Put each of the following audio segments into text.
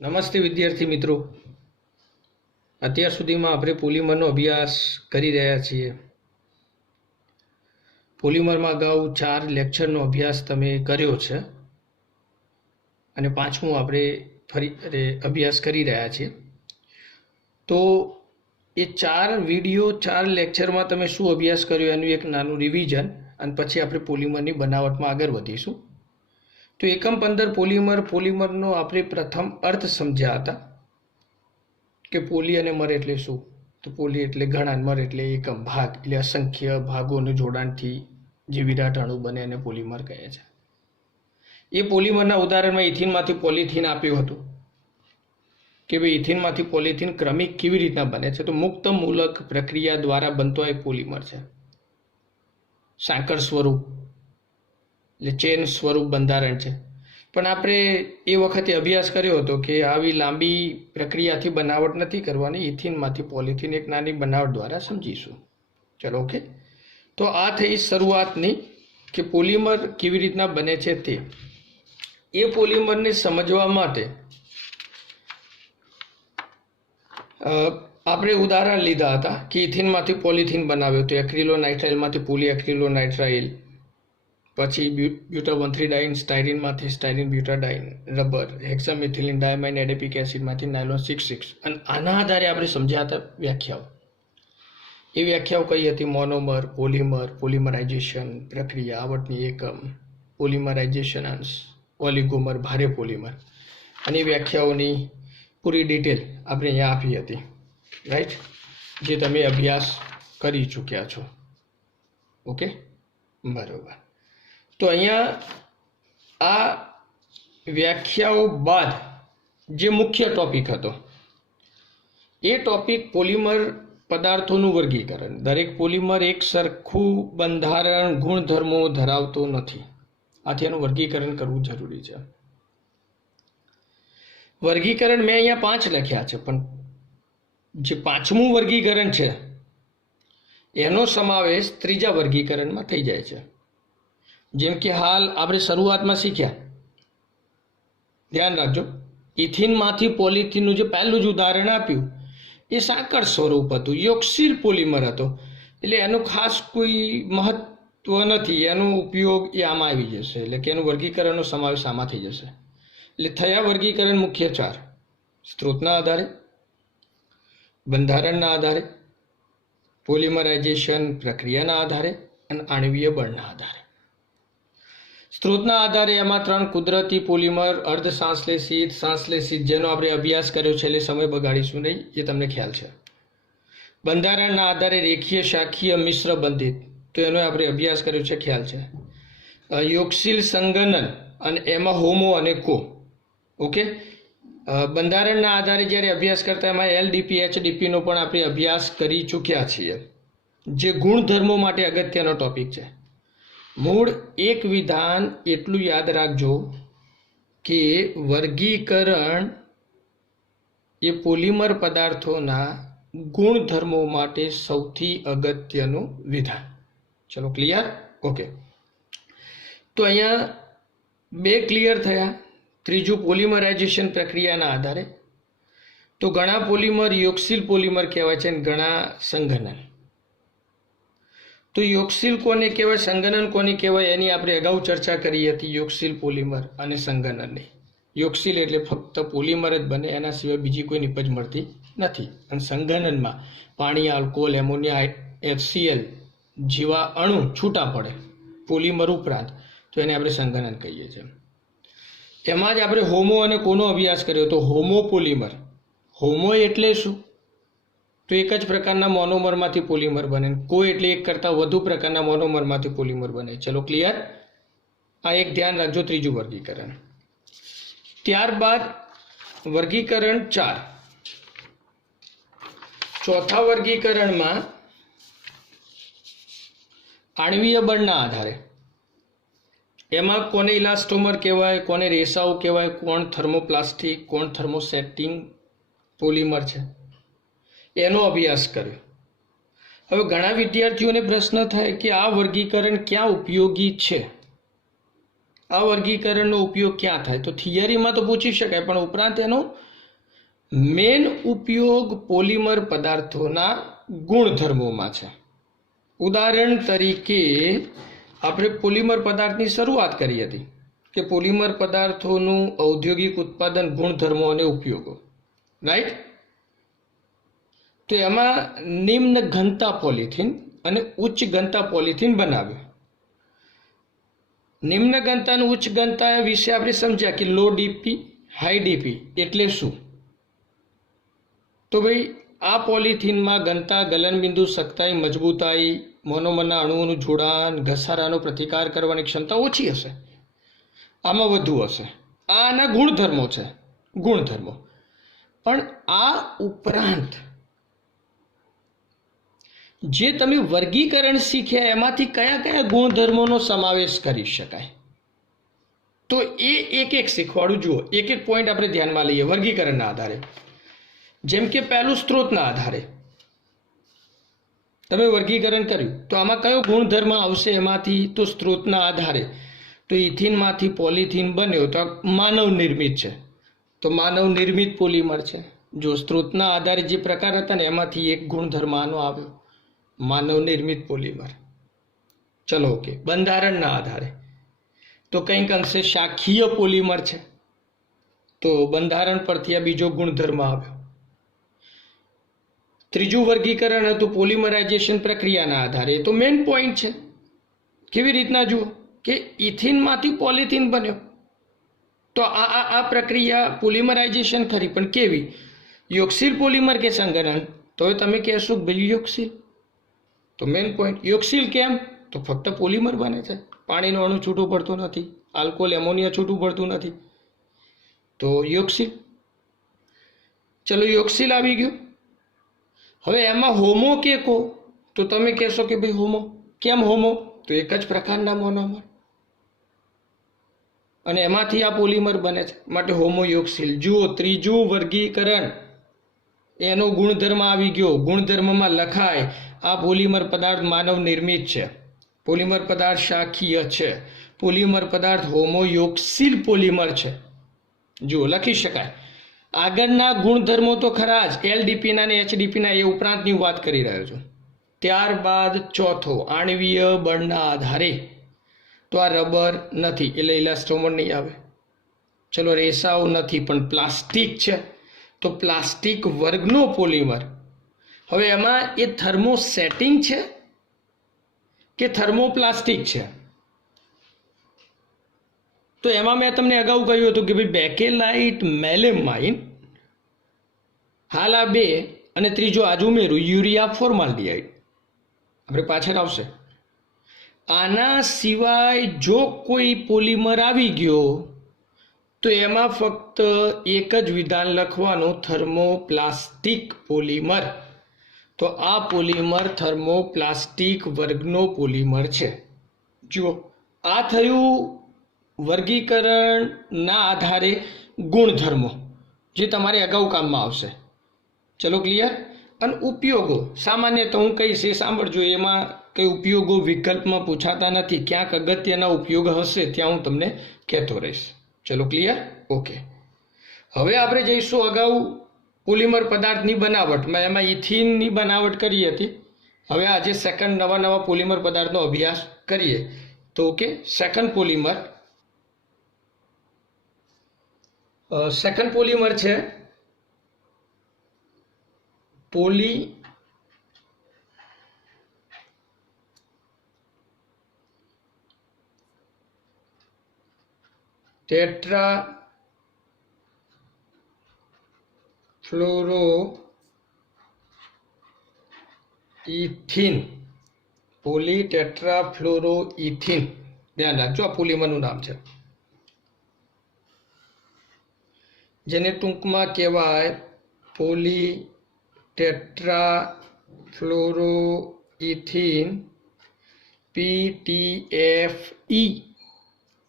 નમસ્તે વિદ્યાર્થી મિત્રો, અત્યાર સુધીમાં આપણે પોલિમરનો અભ્યાસ કરી રહ્યા છીએ. પોલિમરમાં અગાઉ 4 લેક્ચરનો અભ્યાસ તમે કર્યો છે અને પાંચમું આપણે ફરી અભ્યાસ કરી રહ્યા છીએ. તો એ 4 વિડીયો 4 લેક્ચરમાં તમે શું અભ્યાસ કર્યો એનું એક નાનું રિવિઝન અને પછી આપણે પોલિમરની બનાવટમાં આગળ વધીશું. તો એકમ 15 પોલિમરનો આપણે પ્રથમ અર્થ સમજ્યા હતા કે પોલી અને મર એટલે શું. તો પોલી એટલે ઘણા, મર એટલે એકમ, ભાગ એટલે અસંખ્ય ભાગોનું જોડાણથી જે વિરાટ અણુ બને એને પોલિમર કહે છે. એ પોલિમરના ઉદાહરણમાં ઇથિનમાંથી પોલિથીન આપ્યું હતું કે ભાઈ ઇથિનમાંથી પોલિથીન ક્રમિક કેવી રીતના બને છે. તો મુક્ત મૂલક પ્રક્રિયા દ્વારા બનતો એક પોલિમર છે. સાંકળ સ્વરૂપ એટલે ચેન સ્વરૂપ બંધારણ છે. પણ આપણે એ વખતે અભ્યાસ કર્યો હતો કે આવી લાંબી પ્રક્રિયાથી બનાવટ નથી કરવાની, ઇથિનમાંથી પોલિથીન એક નાની બનાવટ દ્વારા સમજીશું. ચલો ઓકે. તો આ થઈ શરૂઆતની કે પોલિમર કેવી રીતના બને છે તે. એ પોલિમરને સમજવા માટે આપણે ઉદાહરણ લીધા હતા કે ઇથિનમાંથી પોલિથીન બનાવ્યો તો એક્રિલોનાઇટ્રાઇલમાંથી પોલી એક્રિલોનાઇટ્રાઇલ, પછી બ્યુટા 1,3-ડાઇન, સ્ટાયરીનમાંથી styrene butadiene, rubber, hexamethylene diamine adipic એસિડમાંથી નાયલોન 6,6. અને આના આધારે આપણે સમજ્યા હતા વ્યાખ્યાઓ. એ વ્યાખ્યાઓ કઈ હતી? મોનોમર, પોલિમર, પોલિમરાઇઝેશન પ્રક્રિયા, આવર્તની એકમ, પોલિમરાઇઝેશન અંશ, ઓલિગોમર, ભારે પોલિમર. અને એ વ્યાખ્યાઓની પૂરી ડિટેલ આપણે અહીંયા આપી હતી, રાઈટ, જે તમે અભ્યાસ કરી ચૂક્યા છો. ઓકે, બરાબર. તો અહીંયા આ વ્યાખ્યાઓ બાદ જે મુખ્ય ટોપિક હતો એ ટોપિક પોલિમર પદાર્થોનું વર્ગીકરણ. દરેક પોલિમર એક સરખું બંધારણ ગુણધર્મો ધરાવતો નથી, આથી એનું વર્ગીકરણ કરવું જરૂરી છે. વર્ગીકરણ મેં અહીંયા 5 લખ્યા છે, પણ જે 5મું વર્ગીકરણ છે એનો સમાવેશ ત્રીજા વર્ગીકરણમાં થઈ જાય છે. જેમ કે હાલ આપણે શરૂઆતમાં શીખ્યા, ધ્યાન રાખજો, ઇથિનમાંથી પોલિથીનનું જે પહેલું જ ઉદાહરણ આપ્યું એ સાંકળ સ્વરૂપ હતું, યોક્સિલ પોલિમર હતો. એટલે એનું ખાસ કોઈ મહત્વ નથી, એનો ઉપયોગ એ આમાં આવી જશે, એટલે કે એનું વર્ગીકરણનો સમાવેશ આમાં થઈ જશે. એટલે થયા વર્ગીકરણ મુખ્ય 4: સ્ત્રોતના આધારે, બંધારણના આધારે, પોલિમરાઇઝેશન પ્રક્રિયાના આધારે અને આણ્વીય બળના આધારે. સ્ત્રોતના આધારે એમાં 3 કુદરતી પોલિમર, અર્ધ સાંશ્લેષિત, સાંશ્લેષિત, જેનો આપણે અભ્યાસ કર્યો છે એટલે સમય બગાડીશું નહીં, એ તમને ખ્યાલ છે. બંધારણના આધારે રેખીય, શાખીય, મિશ્ર બંધિત, તો એનો આપણે અભ્યાસ કર્યો છે, ખ્યાલ છે. યોક્સિલ સંગનન અને એમાં હોમો અને કો. ઓકે. બંધારણના આધારે જ્યારે અભ્યાસ કરતા એમાં LDP, HDPનો પણ આપણે અભ્યાસ કરી ચૂક્યા છીએ, જે ગુણધર્મો માટે અગત્યનો ટોપિક છે. મૂળ એક વિધાન એટલું યાદ રાખજો કે વર્ગીકરણ એ પોલિમર પદાર્થોના ગુણધર્મો માટે સૌથી અગત્યનું વિધાન. ચલો, ક્લિયર? ઓકે. તો અહીંયા 2 ક્લિયર થયા. ત્રીજું, પોલિમરાઇઝેશન પ્રક્રિયાના આધારે. તો ઘણા પોલિમર યોક્સિલ પોલિમર કહેવાય છે અને ઘણા સંઘનન. તો યોક્સિલ કોને કહેવાય, સંઘનન કોને કહેવાય, એની આપણે અગાઉ ચર્ચા કરી હતી, યોક્સિલ પોલિમર અને સંઘનનની. યોક્સિલ એટલે ફક્ત પોલિમર જ બને, એના સિવાય બીજી કોઈ નિપજ મળતી નથી. અને સંઘનનમાં પાણી, આલ્કોહોલ, એમોનિયા, HCl જેવા અણુ છૂટા પડે પોલિમર ઉપરાંત, તો એને આપણે સંઘનન કહીએ છીએ. એમાં જ આપણે હોમો અને કોનો અભ્યાસ કર્યો. તો હોમો પોલિમર, હોમો એટલે શું? તો એક જ પ્રકારના મોનોમરમાંથી પોલિમર બને. કો એટલે એક કરતાં વધુ પ્રકારના મોનોમરમાંથી પોલિમર બને. ચલો, ક્લિયર? આ એક ધ્યાન રાખજો, ત્રીજું વર્ગીકરણ. ત્યારબાદ વર્ગીકરણ 4. ચોથા વર્ગીકરણમાં આણ્વીય બળના આધારે. એમાં કોને ઇલાસ્ટોમર કહેવાય, કોને રેસાઓ કહેવાય, કોણ થર્મોપ્લાસ્ટિક, કોણ થર્મોસેટિંગ પોલિમર છે, એનો અભ્યાસ કર્યો. હવે ઘણા વિદ્યાર્થીઓને પ્રશ્ન થાય કે આ વર્ગીકરણ ક્યાં ઉપયોગી છે, આ વર્ગીકરણનો ઉપયોગ ક્યાં થાય? તો થિયરીમાં તો પૂછી શકાય, પણ ઉપરાંત એનો મેન ઉપયોગ પોલિમર પદાર્થોના ગુણધર્મોમાં છે. ઉદાહરણ તરીકે આપણે પોલિમર પદાર્થની શરૂઆત કરી હતી કે પોલિમર પદાર્થોનું ઔદ્યોગિક ઉત્પાદન ગુણધર્મો અને ઉપયોગો, રાઈટ? તો એમાં નિમ્ન ઘનતા પોલિથીન અને ઉચ્ચ ઘનતા પોલિથીન બનાવ્યું. નિમ્ન ઘનતા અને ઉચ્ચ ઘનતા વિશે આપણે સમજ્યા કે લો ડીપી, હાઈ ડીપી એટલે શું. તો ભાઈ આ પોલિથીનમાં ઘનતા, ગલનબિંદુ, સખ્તાઈ, મજબૂતાઈ, મોનોમરના અણુઓનું જોડાણ, ઘસારાનો પ્રતિકાર કરવાની ક્ષમતા ઓછી હશે, આમાં વધુ હશે. આ આના ગુણધર્મો છે, ગુણધર્મો. પણ આ ઉપરાંત જે તમે વર્ગીકરણ શીખ્યા એમાંથી કયા કયા ગુણધર્મોનો સમાવેશ કરી શકાય, તો એ એક એક શીખવાડું. જુઓ, એક એક પોઈન્ટ આપણે ધ્યાનમાં લઈએ વર્ગીકરણના આધારે. જેમ કે પહેલું સ્ત્રોતના આધારે તમે વર્ગીકરણ કર્યું તો આમાં કયો ગુણધર્મ આવશે એમાંથી, તો સ્ત્રોતના આધારે તો ઇથિનમાંથી પોલિથીન બન્યો તો માનવ નિર્મિત છે, તો માનવ નિર્મિત પોલિમર છે. જો સ્ત્રોતના આધારે જે પ્રકાર હતા ને એમાંથી એક ગુણધર્મ આનો આવ્યો, માનવ નિર્મિત પોલિમર. ચલો ઓકે. બંધારણના આધારે તો કંઈક અંશે શાખીય પોલિમર છે, તો બંધારણ પરથી આ બીજો ગુણધર્મ આવ્યો. ત્રીજું વર્ગીકરણ હતું પોલિમરાઇઝેશન પ્રક્રિયાના આધારે, તો મેઇન પોઈન્ટ છે. કેવી રીતના જુઓ કે ઇથિનમાંથી પોલિથીન બન્યો તો આ પ્રક્રિયા પોલિમરાઇઝેશન ખરી, પણ કેવી? યોક્સિલ પોલિમર કે સંગઠન? તો તમે કહેશો ભાઈ યોક્સિલ. તો મેઇન પોઈન્ટ યોક્સિલ કેમ? તો ફક્ત પોલિમર બને છે, પાણીનો અણુ છૂટું પડતું નથી, આલ્કોહોલ, એમોનિયા છૂટું પડતું નથી, તો યોક્સિલ. ચલો યોક્સિલ આવી ગયું. હવે એમાં હોમો કે કો? તો તમે કહેશો કે ભાઈ હોમો. કેમ હોમો? તો એક જ પ્રકારના મોનોમર અને એમાંથી આ પોલિમર બને છે, માટે હોમોયોક્સિલ. જુઓ, ત્રીજું વર્ગીકરણ એનો ગુણધર્મ આવી ગયો. ગુણધર્મમાં લખાય આ પોલિમર પદાર્થ માનવ નિર્મિત છે, પોલિમર પદાર્થ શાખીય છે, પોલિમર પદાર્થ હોમોયોક્સિલ પોલિમર છે. જુઓ, લખી શકાય. આગળના ગુણધર્મો તો ખરા જ, એલડીપીના અને એચડીપીના, એ ઉપરાંતની વાત કરી રહ્યો છું. ત્યારબાદ ચોથો, આણ્વીય બળના આધારે. તો આ રબર નથી એટલે ઇલાસ્ટોમર નહીં આવે. ચલો, રેસાઓ નથી પણ પ્લાસ્ટિક છે, તો પ્લાસ્ટિક વર્ગનો પોલિમર. હવે એમાં એ થર્મોસેટિંગ છે કે થર્મોપ્લાસ્ટિક છે? તો એમાં મેં તમને અગાઉ કહ્યું હતું કે ભાઈ બેકેલાઇટ, મેલેમાઇન, હાલ આ બે, અને ત્રીજો આજ ઉમેરું યુરિયા ફોર્માલ્ડિહાઇડ, આપણે પાછળ આવશે. આના સિવાય જો કોઈ પોલિમર આવી ગયો તો એમાં ફક્ત એક જ વિધાન લખવાનું, થર્મોપ્લાસ્ટિક પોલિમર. તો આ પોલિમર થર્મોપ્લાસ્ટિક વર્ગનો પોલિમર છે. જુઓ, આ થયું વર્ગીકરણના આધારે ગુણધર્મો, જે તમારે અગાઉ કામમાં આવશે. ચલો, ક્લિયર? અને ઉપયોગો સામાન્ય તો હું કહીશ એ સાંભળજો, એમાં કંઈ ઉપયોગો વિકલ્પમાં પૂછાતા નથી. ક્યાંક અગત્યના ઉપયોગ હશે ત્યાં હું તમને કહેતો રહીશ. ચલો, ક્લિયર? ઓકે. હવે આપણે જઈશું અગાઉ પોલિમર પદાર્થની બનાવટમાં. એમાં ઇથિનની બનાવટ કરી હતી. હવે આજે સેકન્ડ નવા પોલિમર પદાર્થનો અભ્યાસ કરીએ. તો ઓકે, સેકન્ડ પોલિમર છે ટેટ્રાફ્લોરોઇથિન. પોલીટેટ્રાફ્લોરોઇથિન, ધ્યાન રાખજો, આ પોલિમરનું નામ છે, જેને ટૂંકમાં કહેવાય પોલીટેટ્રાફ્લોરોઇથિન, PTFE,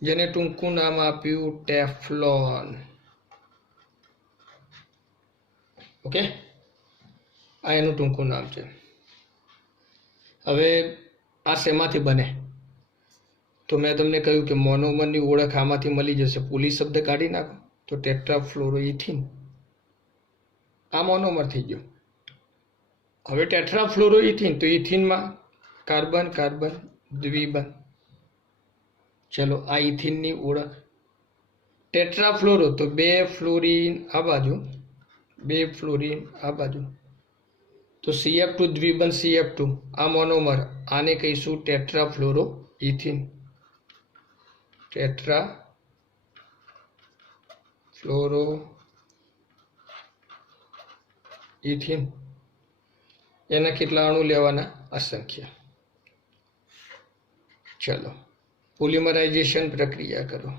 જેને ટૂંકું નામ આપ્યું ટેફલોન. ઓકે, આ એનું ટૂંકું નામ છે. હવે આ શેમાંથી બને? તો મેં તમને કહ્યું કે મોનોમરની ઓળખ આમાંથી મળી જશે. પોલી શબ્દ કાઢી નાખો તો ટેટ્રાફ્લોરોઇથિન. આ મોનોમર થઈ ગયો. હવે ટેટ્રાફ્લોરોઇથિન, તો ઇથિનમાં કાર્બન કાર્બન દ્વિબંધ. ચલો આ ઇથિનની ઓળખ. ટેટ્રાફ્લોરો તો 2 ફ્લોરિન આ બાજુ, 2 ફ્લોરિન આ બાજુ, તો CF2 દ્વિબંધ CF2 આ મોનોમર, આને કહીશું ટેટ્રાફ્લોરો ઇથિન. ટેટ્રાફ્લોરો ઇથિન. એના કેટલા અણુ લેવાના? અસંખ્ય. ચલો પોલિમરાઇઝેશન પ્રક્રિયા કરો.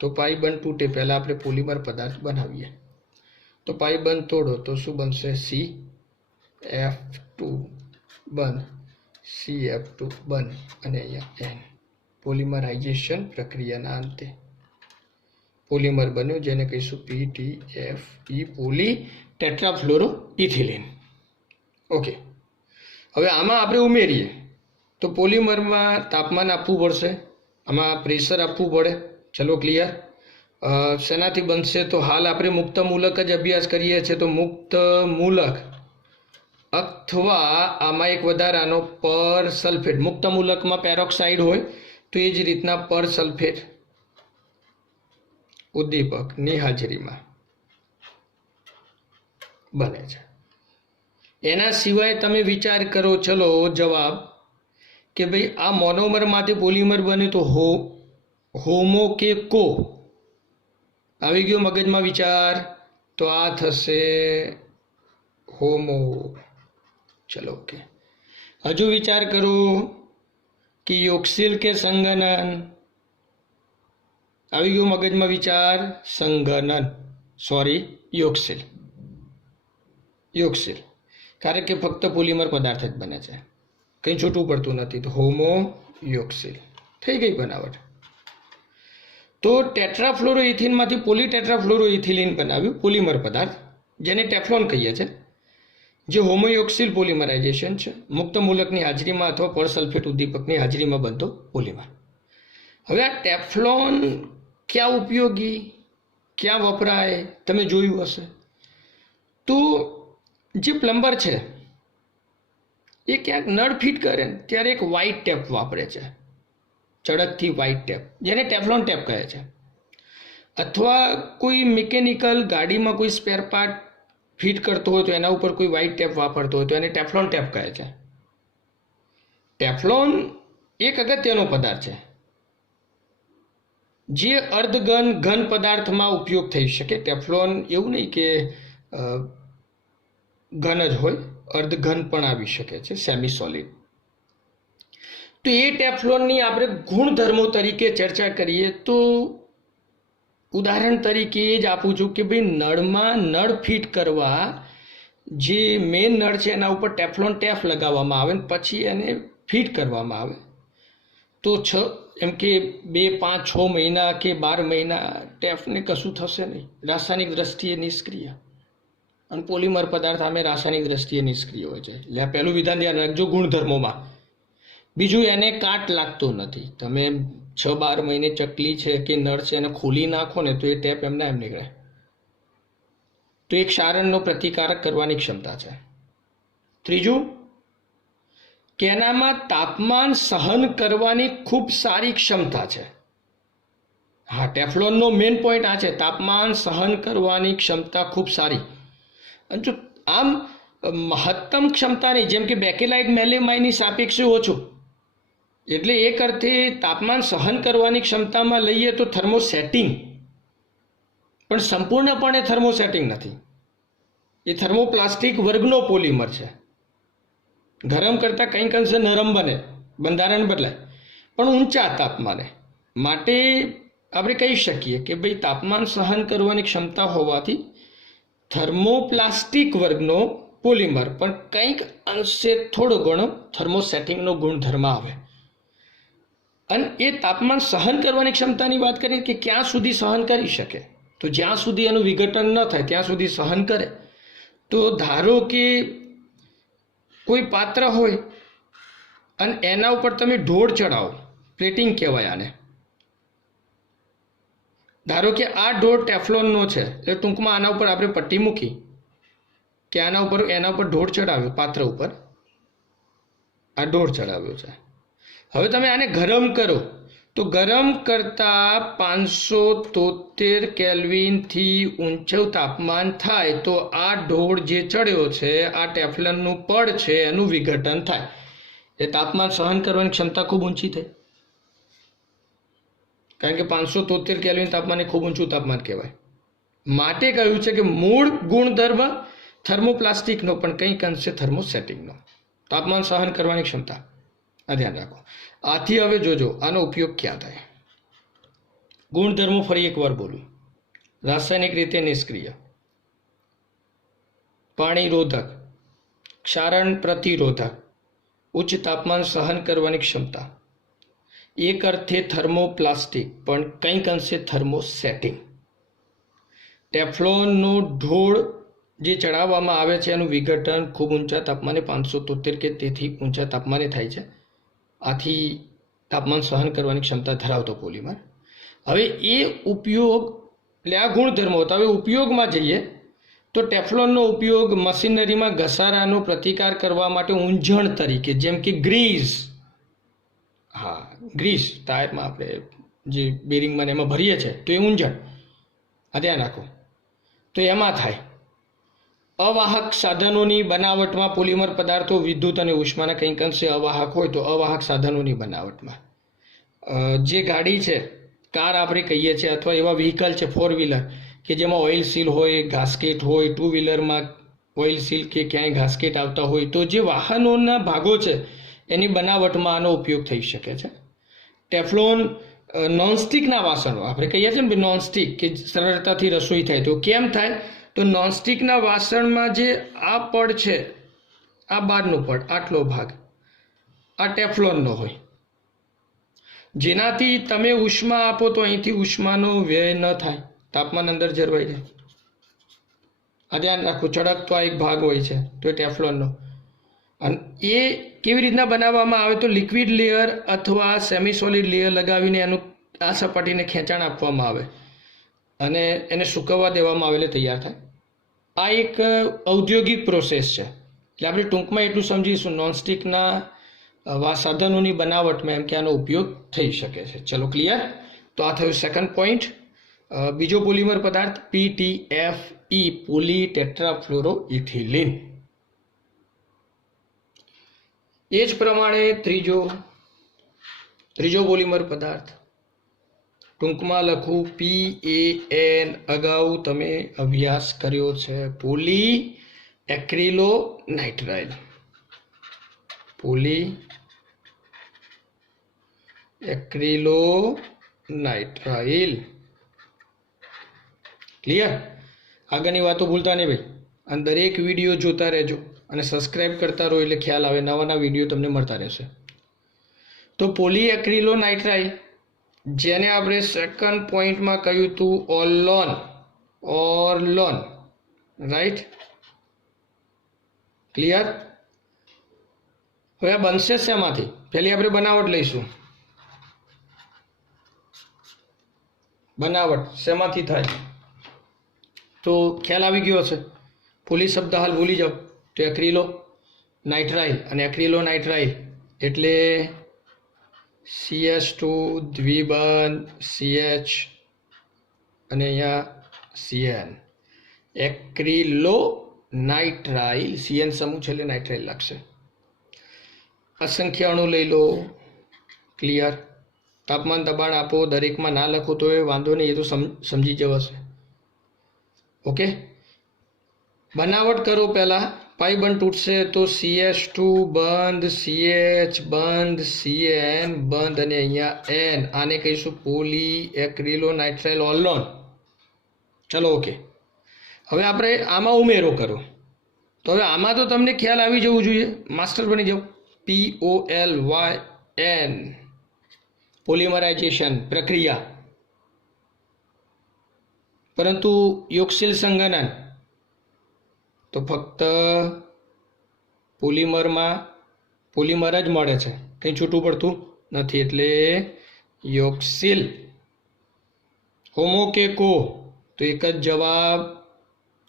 તો પાઈ બંધ તૂટે પહેલાં આપણે પોલિમર પદાર્થ બનાવીએ. તો પાઈ બંધ તોડો તો શું બનશે? CF2 બંધ CF2 બંધ અને અહીંયા N. પોલિમરાઇઝેશન પ્રક્રિયાના અંતે પોલિમર બન્યું, જેને કહીશું PTFE, પોલી ટેટ્રાફ્લોરો ઇથિલિન. ઓકે, હવે આમાં આપણે ઉમેરીએ તો પોલિમરમાં તાપમાન આપવું પડશે, આમાં પ્રેશર આપવું પડે. ચલો ક્લિયર. શેનાથી બનશે? તો હાલ આપણે મુક્ત મૂલક જ અભ્યાસ કરીએ છીએ, તો મુક્ત મૂલક અથવા આમાં એક વધારાનો પર સલ્ફેટ. મુક્ત મૂલકમાં પેરોક્સાઇડ હોય તો એ જ રીતના પર સલ્ફેટ ઉદ્દીપકની હાજરીમાં બને છે. એના સિવાય તમે વિચાર કરો, ચલો જવાબ કે ભાઈ આ મોનોમરમાંથી પોલિમર બને તો હોમો કે કો? આવી ગયો મગજમાં વિચાર? તો આ થશે હોમો. ચલો ઓકે. હજુ વિચાર કરો કે યોક્સિલ કે સંગનન? આવી ગયો મગજમાં વિચાર? સંગનન, સોરી યોક્સિલ. યોક્સિલ કારણ કે ફક્ત પોલિમર પદાર્થ જ બને છે, કંઈ છૂટું પડતું નથી. તો હોમો યોક્સિલ થઈ ગઈ બનાવટ. તો ટેટ્રાફ્લોરોઇથિનમાંથી પોલીટેટ્રાફ્લોરોઇથિલિન બનાવ્યું પોલિમર પદાર્થ, જેને ટેફલોન કહીએ છીએ, જે હોમોયોક્સિલ પોલિમરાઇઝેશન છે. મુક્ત મૂલકની હાજરીમાં અથવા પર સલ્ફેટ ઉદ્દીપકની હાજરીમાં બનતો પોલિમર. હવે આ ટેફલોન ક્યાં ઉપયોગી, ક્યાં વપરાય? તમે જોયું હશે. તો જે પ્લમ્બર છે એ ક્યાંક નળ ફિટ કરે ને ત્યારે એક વ્હાઇટ ટેપ વાપરે છે, ચળકથી વ્હાઇટ ટેપ, જેને ટેફલોન ટેપ કહે છે. અથવા કોઈ મિકેનિકલ ગાડીમાં કોઈ સ્પેર પાર્ટ ફિટ કરતો હોય તો એના ઉપર કોઈ વ્હાઇટ ટેપ વાપરતો હોય તો એને ટેફલોન ટેપ કહે છે. ટેફલોન એક અગત્યનો પદાર્થ છે જે અર્ધઘન ઘન પદાર્થમાં ઉપયોગ થઈ શકે. ટેફલોન એવું નહીં કે ઘન જ હોય, અર્ધઘન પણ આવી શકે છે, સેમી સોલિડ. તો એ ટેફલોનની આપણે ગુણધર્મો તરીકે ચર્ચા કરીએ તો ઉદાહરણ તરીકે એ જ આપું છું કે ભાઈ નળમાં નળ ફિટ કરવા જે મેઇન નળ છે એના ઉપર ટેફલોન ટેપ લગાવવામાં આવે ને પછી એને ફિટ કરવામાં આવે તો એમ કે 2, 5, 6 મહિના કે 12 મહિના ટેપને કશું થશે નહીં, રાસાયણિક દ્રષ્ટિએ નિષ્ક્રિય. અને પોલિમર પદાર્થ આમે રાસાયણિક દ્રષ્ટિએ નિષ્ક્રિય હોય છે. એટલે પહેલું વિધાન ધ્યાન રાખજો ગુણધર્મોમાં. બીજું, એને કાટ લાગતો નથી. તમે 6-12 મહિને ચકલી છે કે નળ છે એને ખોલી નાખો ને તો એ ટેપ એમના એમ નીકળે. તો એક ક્ષારણનો પ્રતિકારક કરવાની ક્ષમતા છે. ત્રીજું, કે એનામાં તાપમાન સહન કરવાની ખૂબ સારી ક્ષમતા છે. હા, ટેફલોનનો મેઇન પોઈન્ટ આ છે, તાપમાન સહન કરવાની ક્ષમતા ખૂબ સારી. અને જો આમ મહત્તમ ક્ષમતાની, જેમ કે બેકેલાઇટ મેલેમાઇનની સાપેક્ષે ઓછું, એટલે એક અર્થે તાપમાન સહન કરવાની ક્ષમતામાં લઈએ તો થર્મોસેટિંગ, પણ સંપૂર્ણપણે થર્મોસેટિંગ નથી. એ થર્મોપ્લાસ્ટિક વર્ગનો પોલિમર છે. ગરમ કરતાં કંઈક અંશે નરમ બને, બંધારણ બદલાય, પણ ઊંચા તાપમાને. માટે આપણે કહી શકીએ કે ભાઈ તાપમાન સહન કરવાની ક્ષમતા હોવાથી થર્મોપ્લાસ્ટિક વર્ગનો પોલિમર, પણ કંઈક અંશે થોડો ઘણો થર્મોસેટિંગનો ગુણધર્મ આવે. અને એ તાપમાન સહન કરવાની ક્ષમતાની વાત કરીએ કે ક્યાં સુધી સહન કરી શકે, તો જ્યાં સુધી એનું વિઘટન ન થાય ત્યાં સુધી સહન કરે. તો ધારો કે કોઈ પાત્ર હોય અને એના ઉપર તમે ઢોળ ચડાવો, પ્લેટિંગ કહેવાય આને. ધારો કે આ ઢોળ ટેફલોનનો છે, એટલે ટૂંકમાં આના ઉપર આપણે પટ્ટી મૂકી કે એના ઉપર ઢોળ ચડાવ્યો, પાત્ર ઉપર આ ઢોળ ચડાવ્યો છે. હવે તમે આને ગરમ કરો તો ગરમ કરતા 573 કેલ્વિનથી ઊંચું તાપમાન થાય તો આ ઢોળ જે ચડ્યો છે, આ ટેફલનનું પડ છે, એનું વિઘટન થાય. એ તાપમાન સહન કરવાની ક્ષમતા ખૂબ ઊંચી થઈ, કારણ કે 573 કેલ્વિન તાપમાન એ ખૂબ ઊંચું તાપમાન કહેવાય. માટે કહ્યું છે કે મૂળ ગુણધર્મ થર્મોપ્લાસ્ટિકનો પણ કંઈક અંશે થર્મોસેટિંગનો, તાપમાન સહન કરવાની ક્ષમતા. આ ધ્યાન રાખો. આથી હવે જોજો આનો ઉપયોગ ક્યાં થાય. ગુણધર્મો ફરી એકવાર બોલું. રાસાયણિક રીતે નિષ્ક્રિય, પાણી રોધક, ક્ષારણ પ્રતિરોધક, ઉચ્ચ તાપમાન સહન કરવાની ક્ષમતા, એક અર્થે થર્મોપ્લાસ્ટિક પણ કંઈક અંશે થર્મોસેટિંગ. ટેફલોનનો ઢોળ જે ચડાવવામાં આવે છે એનું વિઘટન ખૂબ ઊંચા તાપમાને 573 કે તેથી ઊંચા તાપમાને થાય છે. આથી તાપમાન સહન કરવાની ક્ષમતા ધરાવતો પોલિમર. હવે એ ઉપયોગ એટલે આ ગુણધર્મો હતા. હવે ઉપયોગમાં જઈએ તો ટેફલોનનો ઉપયોગ મશીનરીમાં ઘસારાનો પ્રતિકાર કરવા માટે ઊંઝણ તરીકે, જેમ કે ગ્રીસ, ગ્રીસ ટાયરમાં આપણે જે બેરિંગમાં એમાં ભરીએ છીએ તો એ ઊંઝણ, આ ધ્યાન રાખો, તો એમાં થાય. અવાહક સાધનોની બનાવટમાં પોલિમર પદાર્થો વિદ્યુત અને ઉષ્માના કંઈક અંશે અવાહક હોય તો અવાહક સાધનોની બનાવટમાં જે ગાડી છે, કાર આપણે કહીએ છીએ, અથવા એવા વ્હીકલ છે 4 વ્હીલર કે જેમાં ઓઇલ સીલ હોય, ઘાસકેટ હોય, 2 વ્હીલરમાં ઓઇલ સીલ કે ક્યાંય ઘાસકેટ આવતા હોય તો જે વાહનોના ભાગો છે એની બનાવટમાં આનો ઉપયોગ થઈ શકે છે. ટેફલોન નોનસ્ટિકના વાસણો આપણે કહીએ છીએ ને નોનસ્ટિક, કે સરળતાથી રસોઈ થાય. તો કેમ થાય? તો નોનસ્ટિકના વાસણમાં જે આ પડ છે, આ બહારનું પડ, આટલો ભાગ આ ટેફલોનનો હોય, જેનાથી તમે ઉષ્મા આપો તો અહીંથી ઉષ્માનો વ્યય ન થાય, તાપમાન અંદર જળવાઈ જાય. આ ધ્યાન રાખો. ચળકતો આ એક ભાગ હોય છે તો એ ટેફલોનનો. અને એ કેવી રીતના બનાવવામાં આવે તો લિક્વિડ લેયર અથવા સેમી સોલિડ લેયર લગાવીને એનું આ સપાટીને ખેંચાણ આપવામાં આવે અને એને સૂકવવા દેવામાં આવે એટલે તૈયાર થાય. આ એક ઔદ્યોગિક પ્રોસેસ છે. એટલે આપણે ટૂંકમાં એટલું સમજીશું નોનસ્ટિકના સાધનોની બનાવટમાં એમ કે આનો ઉપયોગ થઈ શકે છે. ચલો ક્લિયર? તો આ થયું સેકન્ડ પોઈન્ટ. બીજો પોલિમર પદાર્થ PTFE, પોલી ટેટ્રાફ્લોરોઇથિલિન. એ જ પ્રમાણે ત્રીજો પોલિમર પદાર્થ ટૂંકમાં લખું PAN, અગાઉ તમે અભ્યાસ કર્યો છે, પોલી એક્રિલોનાઇટ્રાઇલ. પોલી એક્રિલોનાઇટ્રાઇલ. ક્લિયર? આગળની વાતો ભૂલતા નહીં ભાઈ, અને દરેક વિડીયો જોતા રહેજો અને સબસ્ક્રાઇબ કરતા રહો એટલે ખ્યાલ આવે, નવા વિડીયો તમને મળતા રહેશે. તો પોલી એક્રિલોનાઇટ્રાઇલ, જેને આપણે સેકન્ડ પોઈન્ટમાં કહ્યું હતું ઓર્લોન, રાઈટ? ક્લિયર? હવે આ બનશે શેમાંથી? પહેલી આપણે બનાવટ લઈશું. બનાવટ શેમાંથી થાય તો ખ્યાલ આવી ગયો હશે. પોલી શબ્દ હાલ ભૂલી જાઓ તો એક્રિલો નાઇટ્રાઇલ, અને એક્રિલો નાઇટ્રાઇલ એટલે CH2 દ્વિબંધ CH અને અહીંયા CN. એક્રિલો નાઇટ્રાઇલ, CN સમૂહ છે એટલે નાઇટ્રાઇલ લાગશે. અસંખ્ય અણુ લઈ લો. ક્લિયર? તાપમાન દબાણ આપો, દરેકમાં ના લખો તો એ વાંધો નહીં, એ તો સમજી જવાશે. ઓકે, બનાવટ કરો. પહેલાં પાઈ બંધ તૂટશે તો CH2 બંધ, CH બંધ, CN બંધ અને અહીંયા N. આને કહીશું પોલી એક્રિલોનાઇટ્રાઇલ ઓર્લોન. ચલો ઓકે. હવે આપણે આમાં ઉમેરો કરો. તો હવે આમાં તો તમને ખ્યાલ આવી જવું જોઈએ, માસ્ટર બની જાઓ. POLYN, પોલિમરાઇઝેશન પ્રક્રિયા. પરંતુ યોગશીલ સંઘનન તો ફક્ત પોલિમર જ મળે છે, કંઈ છૂટું પડતું નથી, એટલે યોગશીલ. હોમો કે કો તો એક જ જવાબ,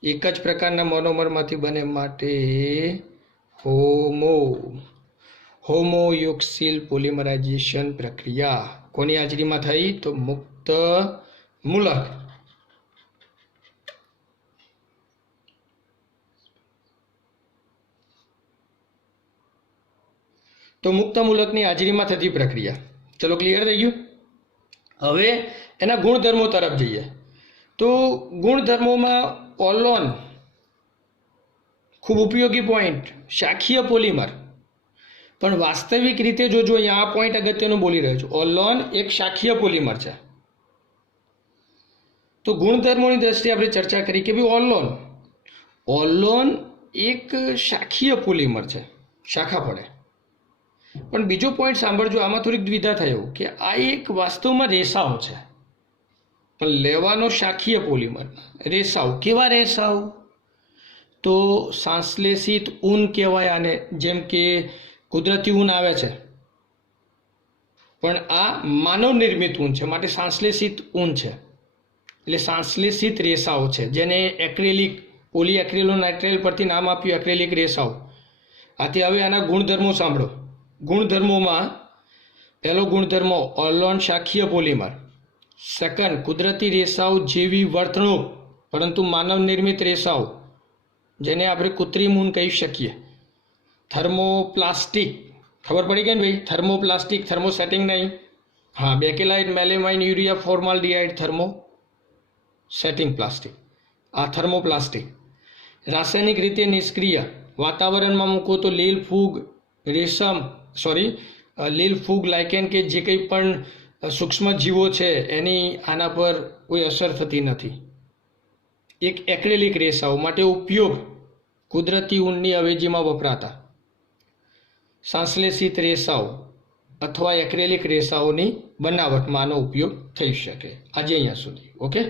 એક જ પ્રકારના મોનોમરમાંથી બને માટે હોમોયોક્સિલ પોલિમરાઇઝેશન પ્રક્રિયા કોની હાજરીમાં થઈ? તો મુક્ત મૂલક. તો મુક્ત મૂલકની હાજરીમાં થતી પ્રક્રિયા. ચલો ક્લિયર થઈ ગયું. હવે એના ગુણધર્મો તરફ જઈએ. તો ગુણધર્મોમાં ઓલોન ખૂબ ઉપયોગી પોઈન્ટ, શાખીય પોલિમર. પણ વાસ્તવિક રીતે જોજો, અહીંયા આ પોઈન્ટ અગત્યનું બોલી રહ્યો છું. ઓલોન એક શાખીય પોલિમર છે. તો ગુણધર્મોની દ્રષ્ટિએ આપણે ચર્ચા કરી કે ભાઈ ઓલોન એક શાખીય પોલિમર છે, શાખા પડે. પણ બીજો પોઈન્ટ સાંભળજો, આમાં થોડીક દ્વિધા થયો કે આ એક વાસ્તવમાં રેસાઓ છે, પણ લેવાનો શાખીય પોલિમર. રેસાઓ કેવા રેસાઓ? તો સંશ્લેષિત ઊન કહેવાય આને. જેમ કે કુદરતી ઊન આવે છે, પણ આ માનવ નિર્મિત ઊન છે, માટે સંશ્લેષિત ઊન છે. એટલે સંશ્લેષિત રેસાઓ છે, જેને એક્રેલિક, પોલીએક્રેલોનાઇટ્રાઇલ પરથી નામ આપ્યું એક્રેલિક રેસાઓ. આથી હવે આના ગુણધર્મો સાંભળો. ગુણધર્મોમાં પહેલો ગુણધર્મ ઓલોન શાખીય પોલિમર. સેકન્ડ, કુદરતી રેસાઓ જેવી વર્તણૂક પરંતુ માનવ નિર્મિત રેસાઓ, જેને આપણે કૃત્રિમ ઊન કહી શકીએ. થર્મોપ્લાસ્ટિક, ખબર પડી ગઈ ને ભાઈ? થર્મોપ્લાસ્ટિક, થર્મોસેટિંગ નહીં. હા, Bakelite, melamine, urea, formaldehyde, thermosetting plastic. આ થર્મોપ્લાસ્ટિક. રાસાયણિક રીતે નિષ્ક્રિય, વાતાવરણમાં મૂકો તો લીલ ફૂગ, લાઇકેન કે જે કંઈ પણ સૂક્ષ્મ જીવો છે એની આના પર કોઈ અસર થતી નથી. એક એક્રેલિક રેસાઓ માટે ઉપયોગ કુદરતી ઊનની અવેજીમાં વપરાતા સંશ્લેષિત રેસાઓ અથવા એક્રેલિક રેસાઓની બનાવટમાં આનો ઉપયોગ થઈ શકે. આજે અહીંયા સુધી. ઓકે.